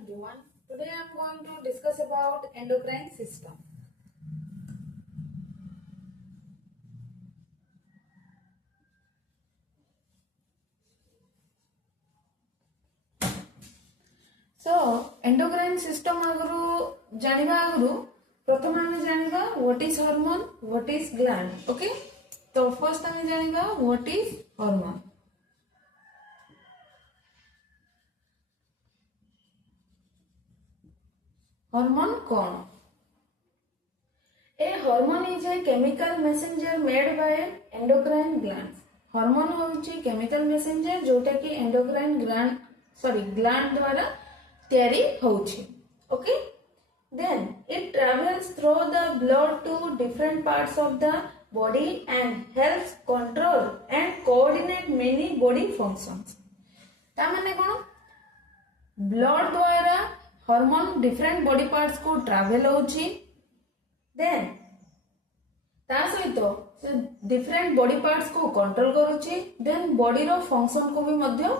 everyone. Today I am going to discuss about endocrine system. So endocrine system आगरू जानिबा आगरू प्रथम आमे जानिबा what is hormone, what is gland. Okay? तो first आमे जानिबा what is hormone. Hormone कौन? A hormone is a chemical messenger made by endocrine glands. Hormone होउची chemical messenger जोटा कि endocrine gland द्वारा तैयारी होउची. Okay? Then it travels through the blood to different parts of the body and helps control and coordinate many body functions. ता माने कोन? Blood द्वारा hormone different body parts को travel होउची. Then ता सहित different body parts को control करूची. Then body रो function को भी मध्य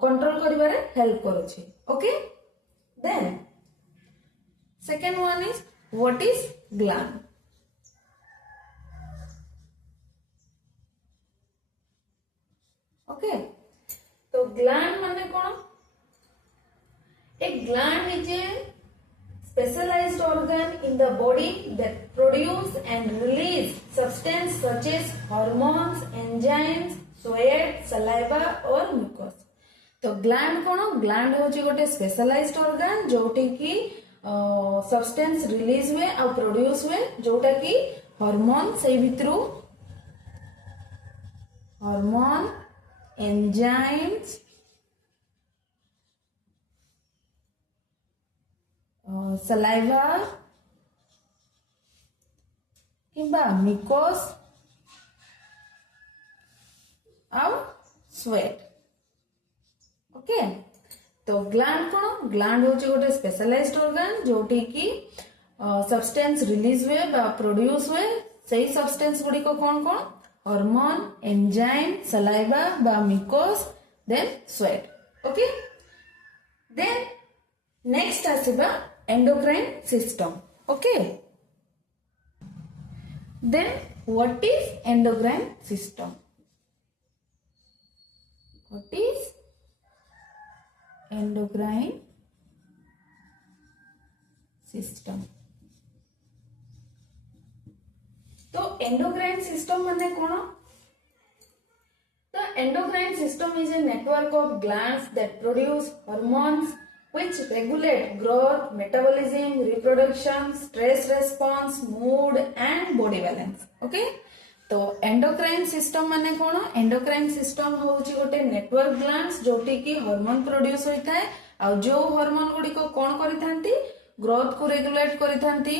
control करिबारे help करूची. Okay? Then second one is what is gland. Okay? तो gland माने कौन? A gland is a specialized organ in the body that produce and release substance such as hormones, enzymes, sweat, saliva or mucus. तो gland कौन? Gland होची गोटे specialised organ जोटी की substance release हुए और प्रोड्यूस हुए जोटा की हार्मोन से भितरु हार्मोन एंजाइम्स सलाइवा किंबा मिकोस और स्वेट. ओके तो ग्लैंड कौन? ग्लैंड होची गोटे स्पेशलाइज्ड ऑर्गन जोटी की सब्सटेंस रिलीज हुए बा प्रोड्यूस हुए सही सब्सटेंस गुडी को कौन कौन? हार्मोन, एंजाइम, सलाइवा बा mucus then sweat. Okay then next आसीबा endocrine system. Okay then what is endocrine system? What is endocrine system. तो endocrine system माने कौन? The endocrine system is a network of glands that produce hormones which regulate growth, metabolism, reproduction, stress response, mood and body balance. Okay? तो endocrine system माने कौन? Endocrine system होउची गोटे network glands जोटी की hormone produce होता है और जो हार्मोन गुडी को कौन करिथांती? ग्रोथ को रेगुलेट करिथांती.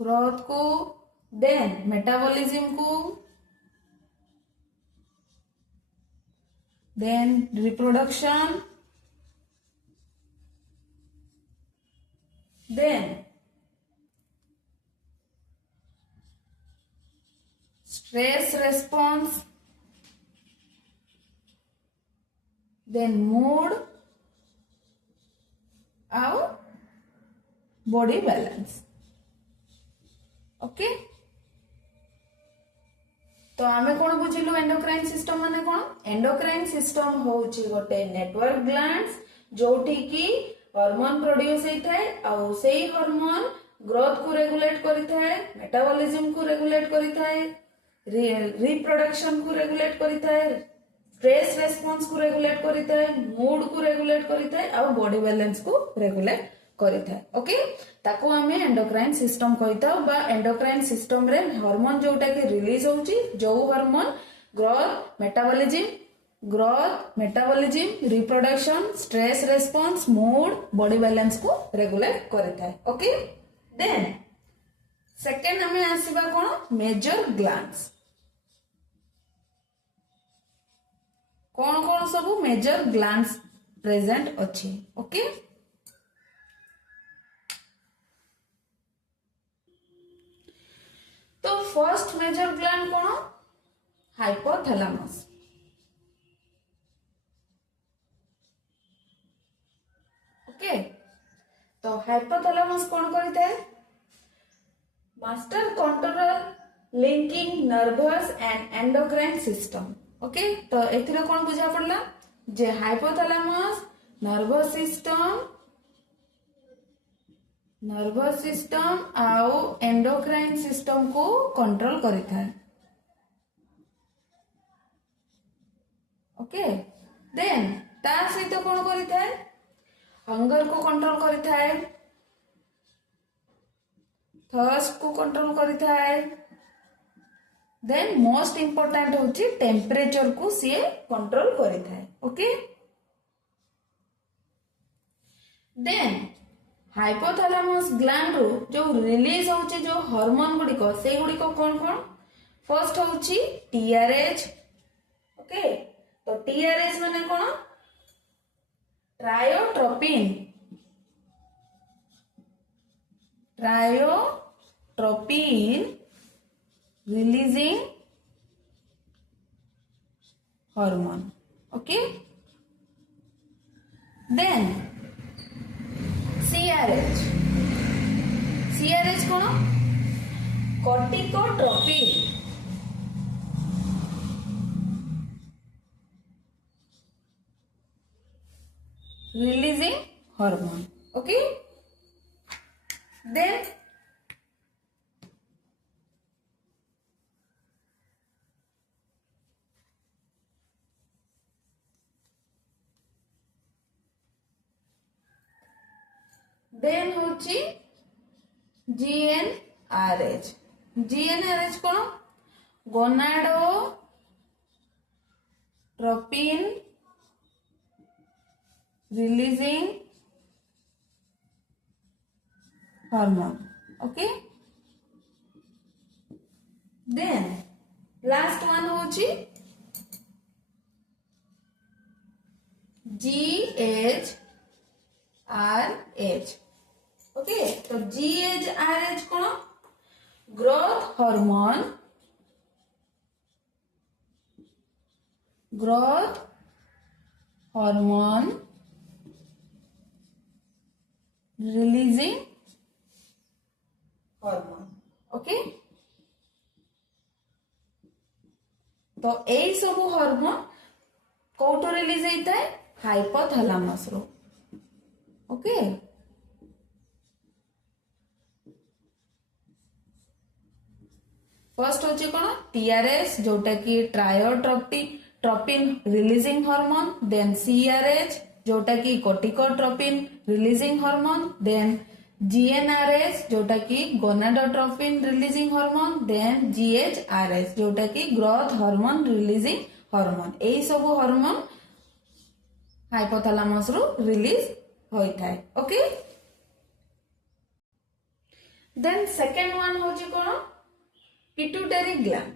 ग्रोथ को देन मेटाबॉलिज्म को then reproduction then stress response then mood और body balance. ओके तो आमे कौन बुझिलु एंडोक्राइन सिस्टम माने कौन? एंडोक्राइन सिस्टम होउची गोटे नेटवर्क ग्लैंड्स जोटी की हार्मोन प्रोड्यूस होइथाय और सेही हार्मोन ग्रोथ को रेगुलेट करिथाय, मेटाबॉलिज्म को रेगुलेट करिथाय, रिप्रोडक्शन को रेगुलेट करिथाय, स्ट्रेस रेस्पॉन्स को रेगुलेट करिथाय, मूड को रेगुलेट करिथाय और बॉडी बैलेंस को रेगुलेट करिथाय. ओके ताको हमें एंडोक्राइन सिस्टम कहिताउ बा एंडोक्राइन सिस्टम रे हार्मोन जोटा कि रिलीज होउची जो hormone growth metabolism reproduction stress response mood body balance को रेगुलेट करिथाय. ओके देन सेकंड हमें आसीबा कोन? Major glands. कौन कौन सब मेजर ग्लैंड्स प्रेजेंट अच्छी? ओके तो फर्स्ट मेजर ग्लैंड कौन? हाइपोथैलेमस. हाइपोथैलेमस कौन करिଥାଏ master control linking nervous and endocrine system. Okay तो एथिरे कौन बुझा पड़ला जे हाइपोथैलेमस नर्वस सिस्टम आउ एंडोक्राइन सिस्टम को कंट्रोल करिଥାଏ। ओके देन ता सहित कौन करिଥାଏ हंगर को कंट्रोल करिଥାଏ, थर्स्ट को कंट्रोल करिଥାଏ, देन मोस्ट इंपोर्टेंट होची टेम्परेचर को सीए कंट्रोल करिଥାଏ। ओके देन हाइपोथैलेमस ग्लैंड रो जो रिलीज होची जो हार्मोन गुडी को से गुडी को कौन कौन फर्स्ट होची टीआरएच। ओके तो टीआरएच माने कौन thyrotropin releasing hormone. Okay then CRH कौन corticotropin releasing hormone. Okay then होची जीएनआरएच। जीएनआरएच कौन gonadotropin releasing hormone. Okay then last one होची जीएचआरएच। ओके तो जीएचआरएच कौन growth hormone releasing hormone. Okay तो यही सब हार्मोन कोठो रिलीज होता है हाइपोथैलेमस रो। ओके फर्स्ट होची कौन टीआरएस जोटा कि thyrotropin releasing hormone, then CRH जोटा कि corticotropin releasing hormone, then GnRS जोटा कि gonadotropin releasing hormone, then GHRS जोटा कि ग्रोथ हार्मोन रिलीजिंग हार्मोन। एई सब हार्मोन हाइपोथैलेमस रो रिलीज होइथाय। ओके देन सेकंड वन होची कोन पिट्यूटरी ग्लैंड।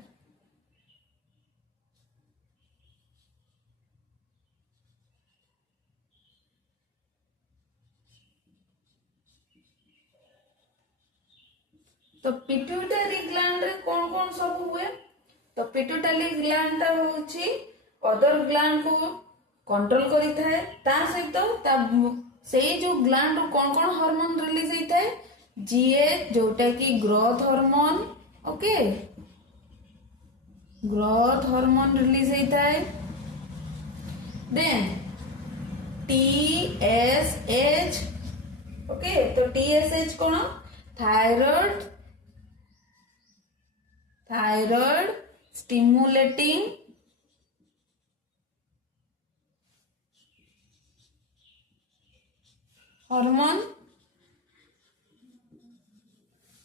तो पिट्यूटरी ग्लैंड रे कौन कौन सब हुए तो पिट्यूटरी ग्लैंड होची अदर ग्लैंड को कंट्रोल करी थाए ता सहित ता सेही जो ग्लैंड रो कौन कौन हार्मोन रिलीज होता है जीएच जोटा कि growth hormone. Okay growth hormone release होता है, देन टीएसएच। ओके तो टीएसएच कौन thyroid stimulating hormone,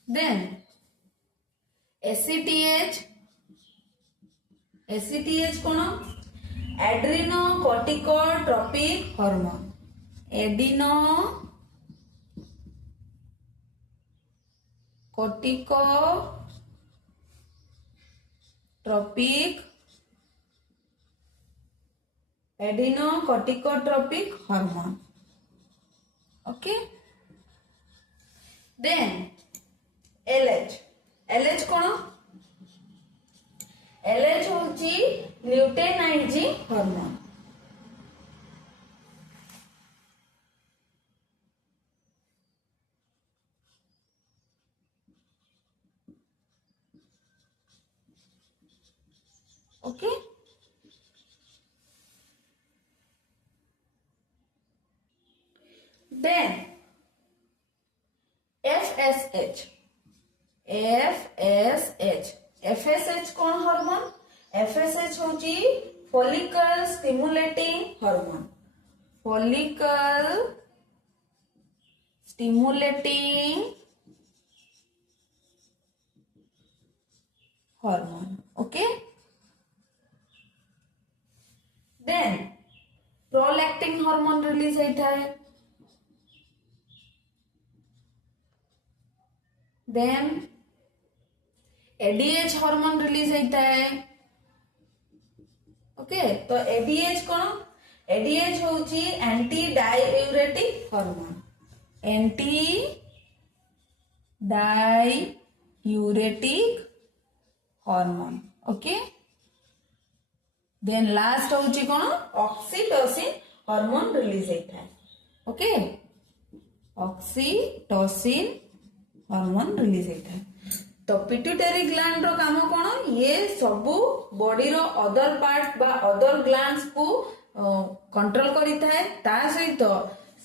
then ACTH कौन adrenocorticotropic hormone. Adrenocorticotropic hormone. Okay then LH कौन एलएच होची luteinizing hormone. Okay. Then FSH, FSH कौन हार्मोन? FSH होची follicle stimulating hormone, follicle stimulating hormone, okay. Then prolactin hormone release होता है। Then ADH hormone release होता है, okay. तो ADH कौन? एडीएच होची anti diuretic hormone, anti diuretic hormone, okay. Then last होची कौन? ऑक्सीटोसिन हार्मोन रिलीज होता है, ओके। ऑक्सीटोसिन हार्मोन रिलीज होता है। तो पिट्यूटरी ग्लैंड रो काम कौन? ये सबू बॉडी रो अदर पार्ट बा अदर ग्लैंड्स को कंट्रोल करिता है। ता सहित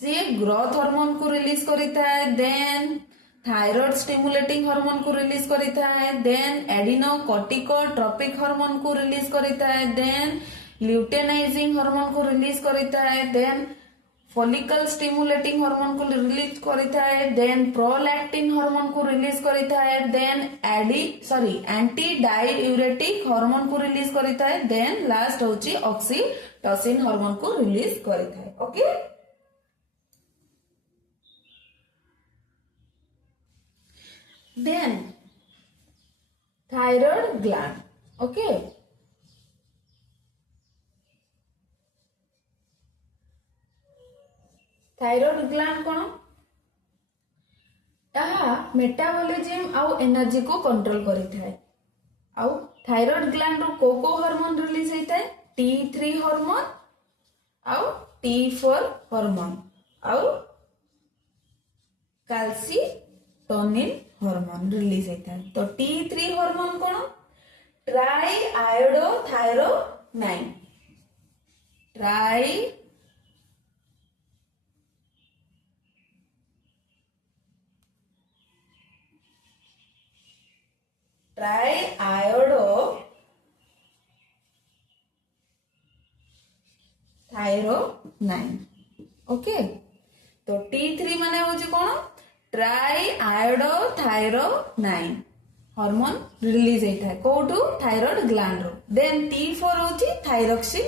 से ग्रोथ हार्मोन को रिलीज करिता है। देन थायराइड स्टिमुलेटिंग हार्मोन को रिलीज करिता है। देन एडिनोकोर्टिकोट्रोपिक हार्मोन को रिलीज करिता है। देन ल्यूटेनाइजिंग हार्मोन को रिलीज करिता है। देन फॉलिकल स्टिमुलेटिंग हार्मोन को रिलीज करिता है। देन प्रोलैक्टिन हार्मोन को रिलीज करिता है। देन एंटी डाययूरेटिक हार्मोन को रिलीज करिता है। देन लास्ट होची ऑक्सीटोसिन हार्मोन को रिलीज करिता है, okay. Then thyroid gland, okay. Thyroid gland कौन? ताहा मेटाबॉलिज्म आउ एनर्जी को कंट्रोल करिता है। आउ थायराइड ग्लैंड रो को हार्मोन रिलीज होता है? T3 हार्मोन आउ T4 हार्मोन आउ कैल्सिटोनिन हार्मोन रिलीज होता है। तो T3 हार्मोन कौन? ट्राईआयोडोथायरोनाइन, ट्राईआयोडोथायरोनाइन, ओके। तो T3 माने होची कौन? ट्राईआयोडोथायरोनाइन हार्मोन रिलीज होता है कोठू? थायराइड ग्लैंड रो। देन T4 होची थायरोक्सिन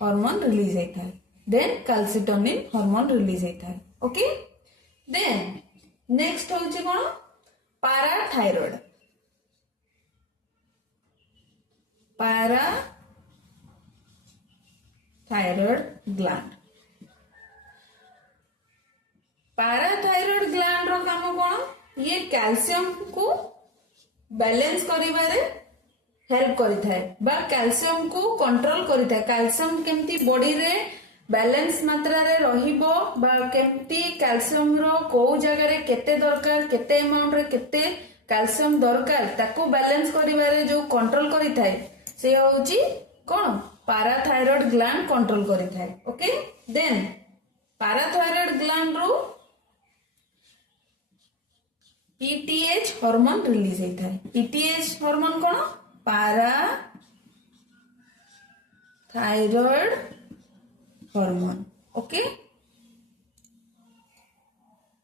हार्मोन रिलीज होता है। देन कैल्सिटोनिन हार्मोन रिलीज होता है, ओके। देन नेक्स्ट होची कौन? Parathyroid, parathyroid gland. Parathyroid gland रो काम कौन? ये कैल्शियम को बैलेंस करिबारे हेल्प करिता है बा कैल्शियम को कंट्रोल करिता है। कैल्शियम केमती बॉडी रे बैलेंस मात्रा रे रहिबो बा केमती कैल्शियम रो को जगह रे केते दरकार, केते अमाउंट रे केते कैल्शियम दरकार ताको बैलेंस करिबारे जो कंट्रोल करिता है से होची कोन? पैराथायरॉइड ग्लैंड कंट्रोल करिता है, ओके। देन पैराथायरॉइड ग्लैंड रो PTH हार्मोन रिलीज होता है। PTH हार्मोन कौन? Parathyroid hormone, okay.